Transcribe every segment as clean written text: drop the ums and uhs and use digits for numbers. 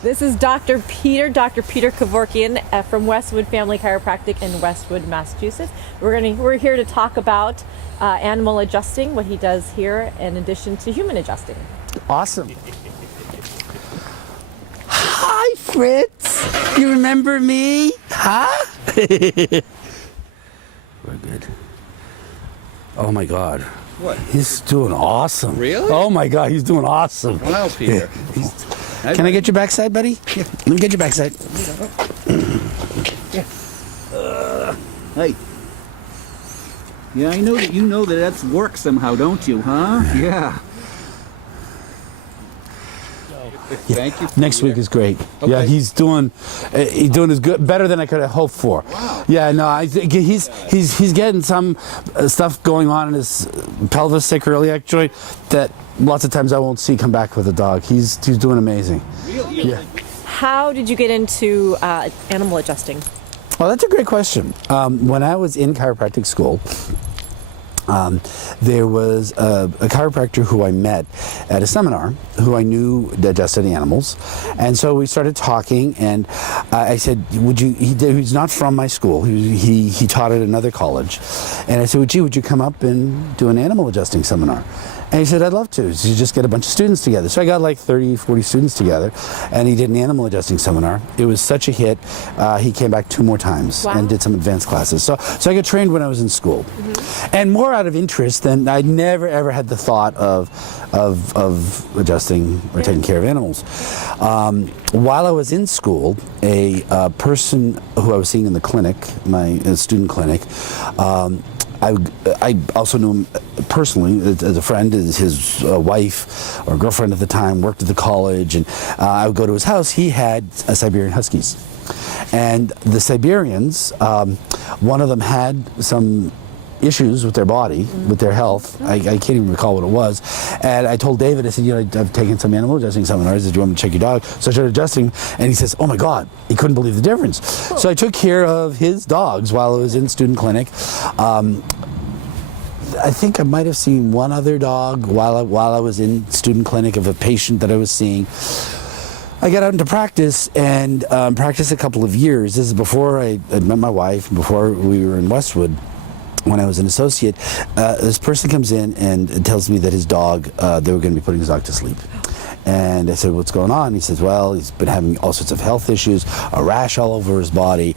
This is Dr. Peter Kevorkian from Westwood Family Chiropractic in Westwood, Massachusetts. We're here to talk about animal adjusting, what he does here, in addition to human adjusting. Awesome. Hi, Fritz. You remember me? Huh? We're good. Oh my God. What? He's doing awesome. Really? Oh my God, he's doing awesome. Wow, Peter. Can I get your backside, buddy? Yeah. Let me get your backside. Yeah. Hey. Yeah, I know that you know that that's work somehow, don't you, huh? Yeah. Thank you. Next week is great. Okay. Yeah, he's doing as good, better than I could have hoped for. Wow. Yeah, no, I think he's getting some stuff going on in his pelvis sacroiliac joint that lots of times I won't see come back with a dog. He's doing amazing. Really? Yeah. How did you get into animal adjusting? Well, that's a great question. When I was in chiropractic school, there was a chiropractor who I met at a seminar who I knew adjusted animals. And so we started talking, and I said, he's not from my school. He taught at another college. And I said, would you come up and do an animal adjusting seminar? And he said, I'd love to. So you just get a bunch of students together. So I got like 30, 40 students together, and he did an animal adjusting seminar. It was such a hit. He came back 2 more times. Wow. And did some advanced classes. So I got trained when I was in school. Mm-hmm. And more out of interest than I'd never ever had the thought of adjusting or taking care of animals. While I was in school, a person who I was seeing in the clinic, my student clinic, I also knew him personally as a friend. His wife or girlfriend at the time worked at the college, and I would go to his house. He had Siberian Huskies, and the Siberians, one of them had some issues with their body, with their health. I can't even recall what it was. And I told David, I said, I've taken some animal adjusting seminars. Did you want me to check your dog? So I started adjusting, and he says, oh my God, he couldn't believe the difference. Cool. So I took care of his dogs while I was in student clinic. I think I might have seen one other dog while I was in student clinic of a patient that I was seeing. I got out into practice and practiced a couple of years. This is before I had met my wife, before we were in Westwood. When I was an associate, this person comes in and tells me that his dog, they were going to be putting his dog to sleep. And I said, what's going on? He says, well, he's been having all sorts of health issues, a rash all over his body,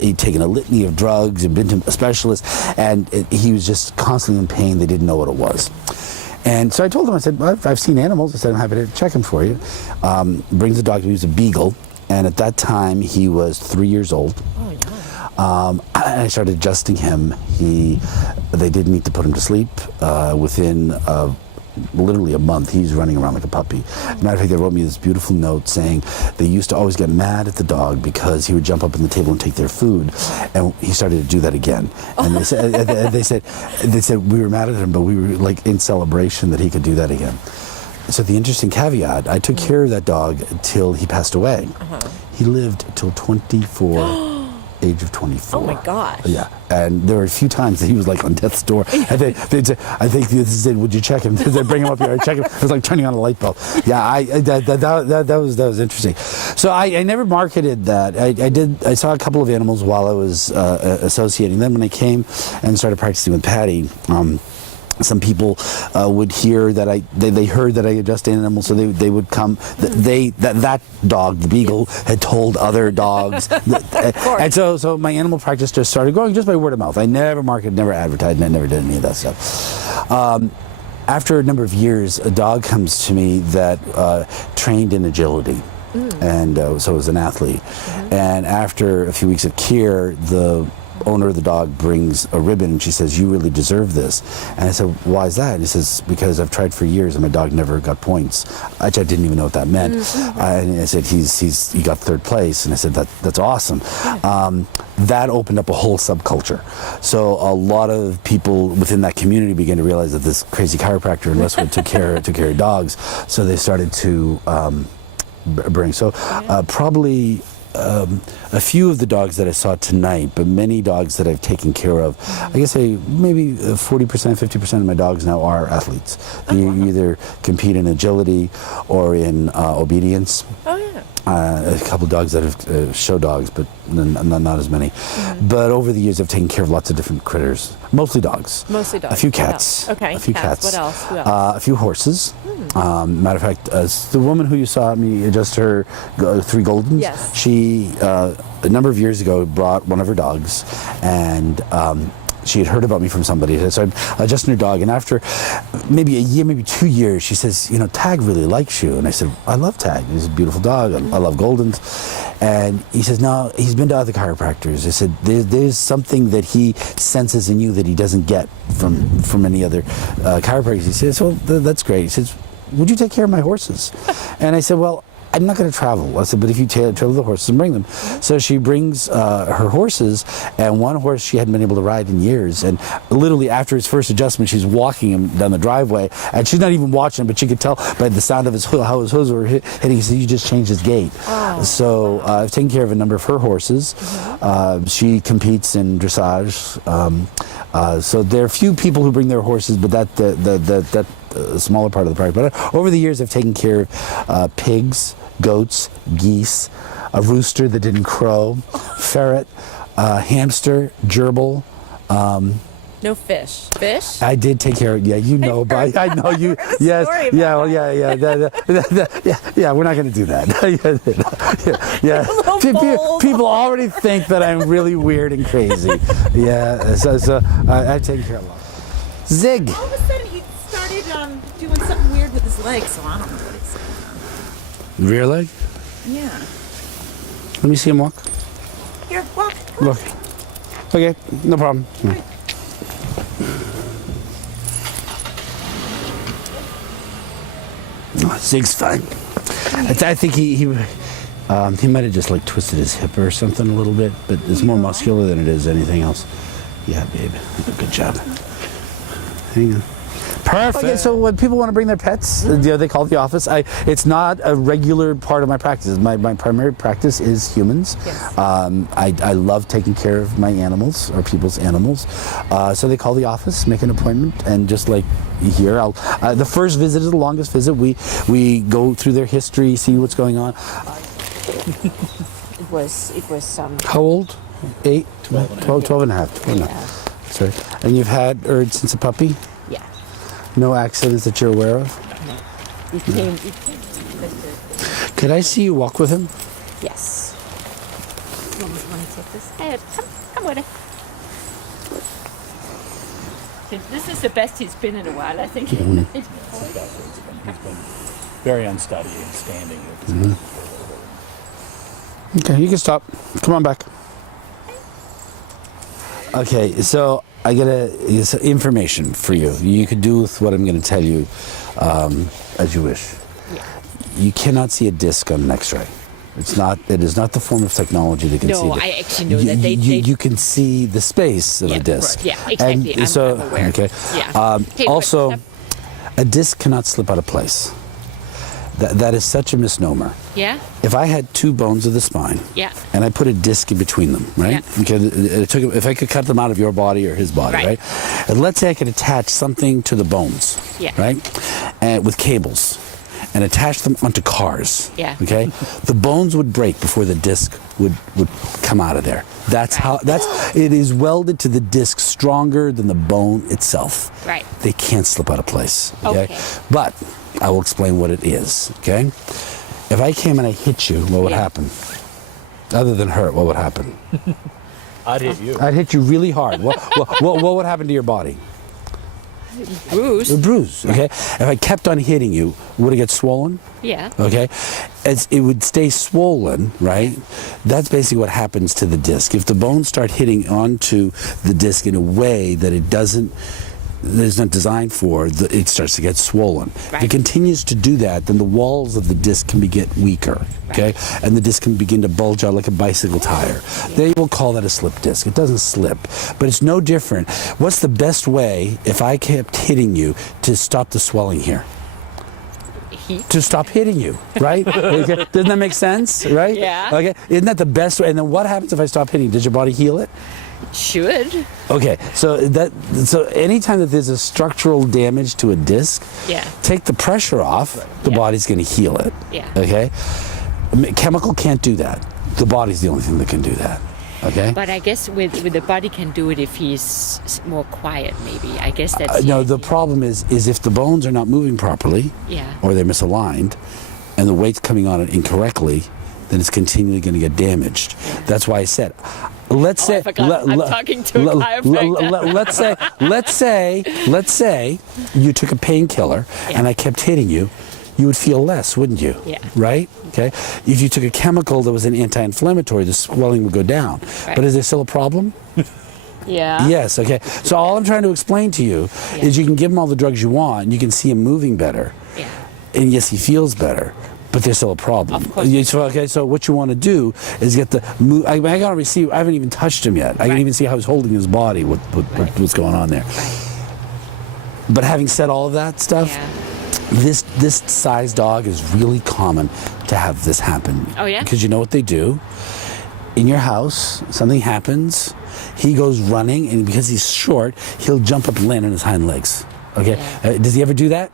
he'd taken a litany of drugs and been to a specialist, and he was just constantly in pain. They didn't know what it was. And so I told him, I said, well, I've seen animals. I said, I'm happy to check him for you. Brings the dog, he was a beagle, and at that time he was 3 years old. Oh, yeah. I started adjusting him. They did need to put him to sleep. Within literally a month, he's running around like a puppy. As a matter of fact, they wrote me this beautiful note saying they used to always get mad at the dog because he would jump up on the table and take their food, and he started to do that again. And they said we were mad at him, but we were like in celebration that he could do that again. So the interesting caveat, I took care of that dog till he passed away. He lived till 24. Age of 24. Oh my gosh. Yeah, and there were a few times that he was like on death's door. And they'd say, I think this is it, would you check him? They'd bring him up here, I'd check him. It was like turning on a light bulb. Yeah, that was interesting. So I never marketed that. I saw a couple of animals while I was associating. Then when I came and started practicing with Patty, some people would hear that they heard that I adjust animals, so they would come. That dog, the beagle, had told other dogs, and so my animal practice just started growing just by word of mouth. I never marketed, never advertised, and I never did any of that stuff. After a number of years, a dog comes to me that trained in agility. And so was an athlete. And after a few weeks of care, the owner of the dog brings a ribbon, and she says, you really deserve this. And I said, why is that? And he says, because I've tried for years and my dog never got points. Actually, I didn't even know what that meant. And I said, he got 3rd place. And I said, that's awesome. That opened up a whole subculture. So a lot of people within that community began to realize that this crazy chiropractor in Westwood took care of dogs. So they started to bring. So probably a few of the dogs that I saw tonight, but many dogs that I've taken care of. I guess maybe 40%, 50% of my dogs now are athletes. You either compete in agility or in obedience. Oh, yeah. A couple of dogs that have show dogs, but not as many. But over the years, I've taken care of lots of different critters, mostly dogs. Mostly dogs. A few What cats. else? Okay. A few cats. What else? Who else? A few horses. Matter of fact, the woman who you saw me adjust her 3 Goldens. Yes. She a number of years ago brought one of her dogs, and she had heard about me from somebody. So I'm adjusting her dog, and after maybe a year, maybe 2 years, she says, Tag really likes you. And I said, I love Tag. He's a beautiful dog. I love Goldens. And he says, no, he's been to other chiropractors. I said, there's something that he senses in you that he doesn't get from any other chiropractors. He says, well, that's great. He says, would you take care of my horses? And I said, well, I'm not going to travel. I said, but if you travel the horses and bring them. So she brings her horses, and one horse she hadn't been able to ride in years. And literally after his first adjustment, she's walking him down the driveway, and she's not even watching him, but she could tell by the sound of how his hooves were hitting. He said, you just changed his gait. Oh. So I've taken care of a number of her horses. She competes in dressage. So there are few people who bring their horses, but that a smaller part of the park. But over the years, I've taken care of pigs, goats, geese, a rooster that didn't crow, ferret, hamster, gerbil. No fish. Fish? I did take care of. Yeah, but I know you. Yes. Yeah. Well. Yeah. Yeah. We're not going to do that. Yeah. People already think that I'm really weird and crazy. Yeah. So I take care of a lot. Zig. All of a sudden he started doing something weird with his legs, so I don't know what it's going on. Rear leg? Yeah. Let me see him walk. Here, walk. Look. Okay, no problem. Oh, Zig's fine. I think he might have just like twisted his hip or something a little bit, but it's more muscular than it is anything else. Yeah, babe. Good job. Hang on. Perfect. Okay, so when people want to bring their pets, they call the office. It's not a regular part of my practice. My primary practice is humans. Yes. I love taking care of my animals or people's animals. So they call the office, make an appointment, and just like here, the first visit is the longest visit. We go through their history, see what's going on. It was How old? 8? 12 and a half. Sorry. And you've had Erd since a puppy? Yeah. No accidents that you're aware of? He came. Could I see you walk with him? Yes. You almost want to take this head. Come with it. This is the best he's been in a while, I think. Very unsteady and standing. Okay, you can stop. Come on back. Okay, so I got information for you. You could do with what I'm going to tell you as you wish. Yeah. You cannot see a disc on an X-ray. It is not the form of technology that can see. No, it. I actually know that you can see the space of Yeah, a disc. right. Yeah, exactly. And so, I'm aware. okay. Yeah. Hey, also, but- a disc cannot slip out of place. That is such a misnomer. Yeah? If I had 2 bones of the spine, Yeah. and I put a disc in between them, right? Yeah. Okay, if I could cut them out of your body or his body, Right. right? And let's say I could attach something to the bones, Yeah. right? And with cables, and attach them onto cars. Yeah. Okay, the bones would break before the disc would come out of there. That's Right. it is welded to the disc stronger than the bone itself. Right. They can't slip out of place. Okay. Okay. But I will explain what it is. Okay. If I came and I hit you, what would Yeah. happen? Other than hurt, what would happen? I'd hit you. I'd hit you really hard. What would happen to your body? Bruce? A bruise. Okay. If I kept on hitting you, would it get swollen? Yeah. Okay, as it would stay swollen, right? That's basically what happens to the disc. If the bones start hitting onto the disc in a way that that it's not designed for, it starts to get swollen. If Right. it continues to do that, then the walls of the disc can get weaker, okay? And the disc can begin to bulge out like a bicycle tire. They will call that a slip disc. It doesn't slip, but it's no different. What's the best way, if I kept hitting you, to stop the swelling here? heat. To stop hitting you, right? Okay. Doesn't that make sense, right? Yeah. Okay. Isn't that the best way? And then what happens if I stop hitting? Does your body heal it? Should. Okay. So anytime that there's a structural damage to a disc, Yeah. take the pressure off. The Yeah. body's going to heal it. Yeah. Okay. Chemical can't do that. The body's the only thing that can do that. Okay. But I guess with the body can do it if he's more quiet, maybe. I guess that's No, the problem is if the bones are not moving properly, Yeah. or they're misaligned, and the weight's coming on it incorrectly, then it's continually going to get damaged. That's why I said, let's say, I forgot. I'm talking to a chiropractor. let's say you took a painkiller Yeah. and I kept hitting you. You would feel less, wouldn't you? Yeah. Right? Okay. If you took a chemical that was an anti-inflammatory, the swelling would go down. Right. But is there still a problem? Yeah. Yes, okay. So all I'm trying to explain to you Yeah. is you can give him all the drugs you want, and you can see him moving better. Yeah. And yes, he feels better, but there's still a problem. Of course. So what you want to do is get the move. I gotta see. I haven't even touched him yet. I can Right. even see how he's holding his body. What's going on there? But having said all of that stuff, Yeah. this size dog is really common to have this happen. Oh, yeah? Because you know what they do? In your house, something happens, he goes running, and because he's short, he'll jump up and land on his hind legs. Okay? Yeah. Does he ever do that?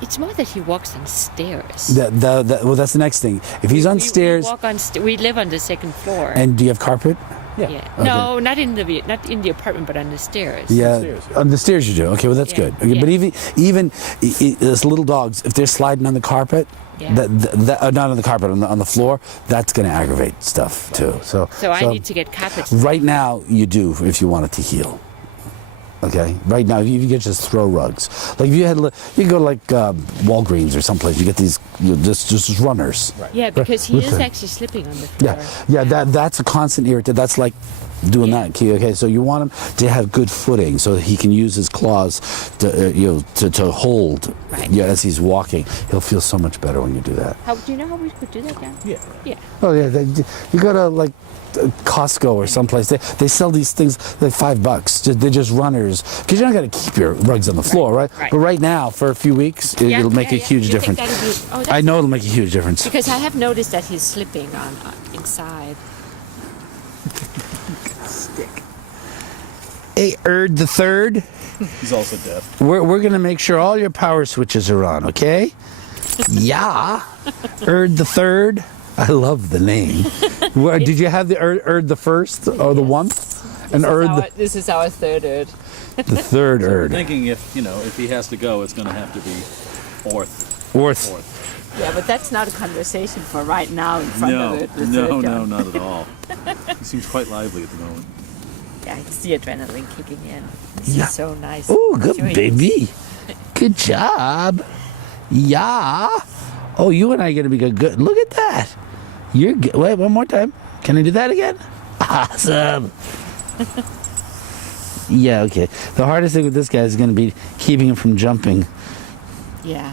It's more that he walks on stairs. Well, that's the next thing. If he's on stairs, We walk on we live on the second floor. and do you have carpet? yeah. No, not in the apartment, but on the stairs. Yeah, stairs. on the stairs you do. Okay, well that's Yeah. good. Okay, Yeah. but even those little dogs, if they're sliding on the carpet, Yeah. not on the carpet, on the floor, that's going to aggravate stuff too. So So I need to get carpets. right now you do if you want it to heal. Okay, right now you can get just throw rugs. Like if you you go to like Walgreens or someplace, you get these just runners. Right. Yeah, because he is Okay. actually slipping on the floor. Yeah. That's a constant irritant. That's like doing Yeah. that key. Okay, so you want him to have good footing so that he can use his claws to hold. Right. Yeah, as he's walking, he'll feel so much better when you do that. How do you know how we could do that, Dan? Yeah. Yeah. Oh yeah, you go to like Costco or someplace. They sell these things like $5. They're just runners because you're not going to keep your rugs on the floor, right? Right. But right now, for a few weeks, it'll make a huge You think difference. that'll be- oh, I that's- know it'll make a huge difference. Because I have noticed that he's slipping on inside. Hey, Erd the Third. He's also deaf. We're gonna make sure all your power switches are on, okay? Yeah. Erd the Third. I love the name. Did you have the Erd the First or the one? And This is our third Erd. the third We're Erd. thinking if he has to go, it's going to have to be fourth. Fourth. Yeah, but that's not a conversation for right now in front of it. No, not at all. He seems quite lively at the moment. Yeah, it's the adrenaline kicking in. This Yeah. is so nice. Oh, good Doing baby. Good job. Yeah. Oh, you and I are gonna be good. Look at that. You're good. Wait, one more time. Can I do that again? Awesome. Yeah, okay. The hardest thing with this guy is going to be keeping him from jumping. Yeah.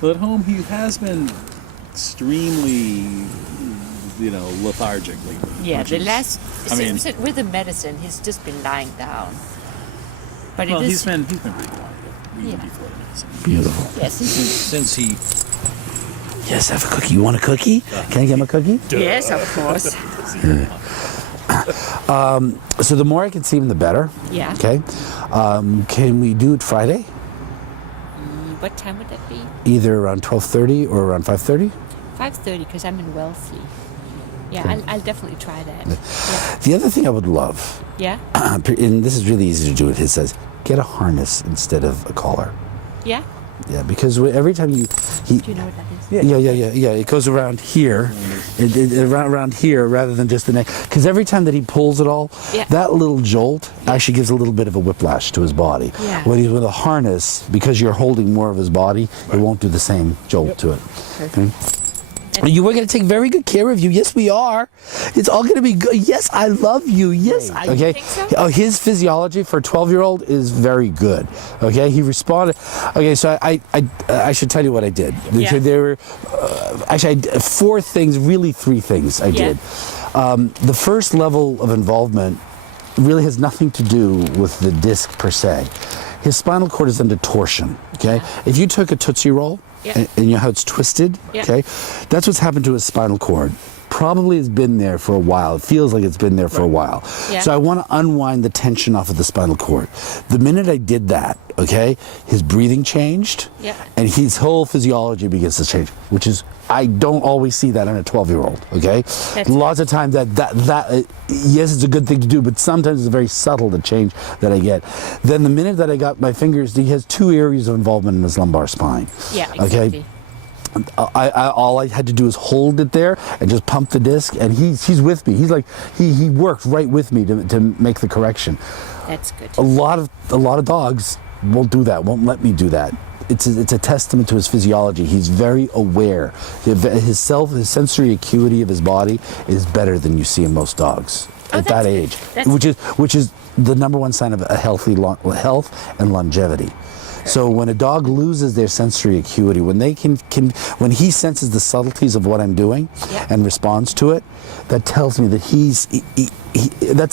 But at home, he has been extremely, lethargic lately. Yeah, which the is- last I mean- with the medicine, he's just been lying down. But Well, it is he's been pretty quiet. Even Yeah. before the medicine. Beautiful. yes, Since he Yes, have a cookie. You want a cookie? Can I get him a cookie? yes, of course. So the more I can see him, the better. Yeah. Okay. Can we do it Friday? What time would that be? Either around 12:30 or around 5:30? 5:30, because I'm in Wellesley. Yeah, I'll definitely try that. The other thing I would love, Yeah. and this is really easy to do, it says get a harness instead of a collar. Yeah. Yeah, because every time Do you know what that is? Yeah. It goes around here, around here rather than just the neck. Because every time that he pulls it all, Yeah. that little jolt actually gives a little bit of a whiplash to his body. Yeah. When he's with a harness, because you're holding more of his body, it won't do the same jolt to it. Okay? You were going to take very good care of you. Yes, we are. It's all going to be good. Yes, I love you. Yes, okay. think so? Oh, his physiology for a 12-year-old is very good. Okay, he responded. Okay, so I should tell you what I did. Yeah. There were actually four things, really three things I Yeah. did. The first level of involvement really has nothing to do with the disc per se. His spinal cord is under torsion. Okay, if you took a Tootsie Roll Yeah. and you know how it's twisted? Yeah. Okay. That's what's happened to his spinal cord. Probably has been there for a while. It feels like it's been there for a while. Yeah. So I want to unwind the tension off of the spinal cord. The minute I did that, okay, his breathing changed, Yeah. and his whole physiology begins to change, which is, I don't always see that in a 12-year-old, okay? Lots of times yes, it's a good thing to do, but sometimes it's very subtle, the change that I get. Then the minute that I got my fingers, he has 2 areas of involvement in his lumbar spine. Yeah, Okay? exactly. All I had to do is hold it there and just pump the disc, and he's with me. He's like he worked right with me to make the correction. That's good. A lot of dogs won't do that. Won't let me do that. It's a testament to his physiology. He's very aware. His sensory acuity of his body is better than you see in most dogs at that age, which is the number one sign of a healthy health and longevity. So when a dog loses their sensory acuity, when they when he senses the subtleties of what I'm doing and responds to it, that tells me that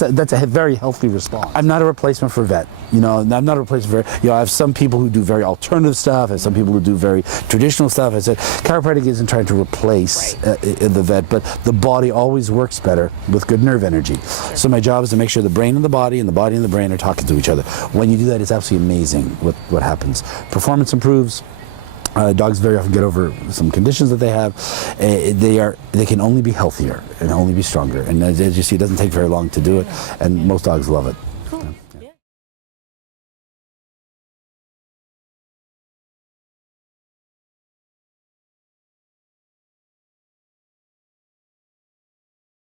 that's a very healthy response. I'm not a replacement for a vet. You know, I'm not a replacement for, I have some people who do very alternative stuff, I have some people who do very traditional stuff. I said, chiropractic isn't trying to replace the vet, but the body always works better with good nerve energy. So my job is to make sure the brain and the body and the body and the brain are talking to each other. When you do that, it's absolutely amazing what happens. Performance improves. Dogs very often get over some conditions that they have. They can only be healthier and only be stronger. And as you see, it doesn't take very long to do it, and most dogs love it.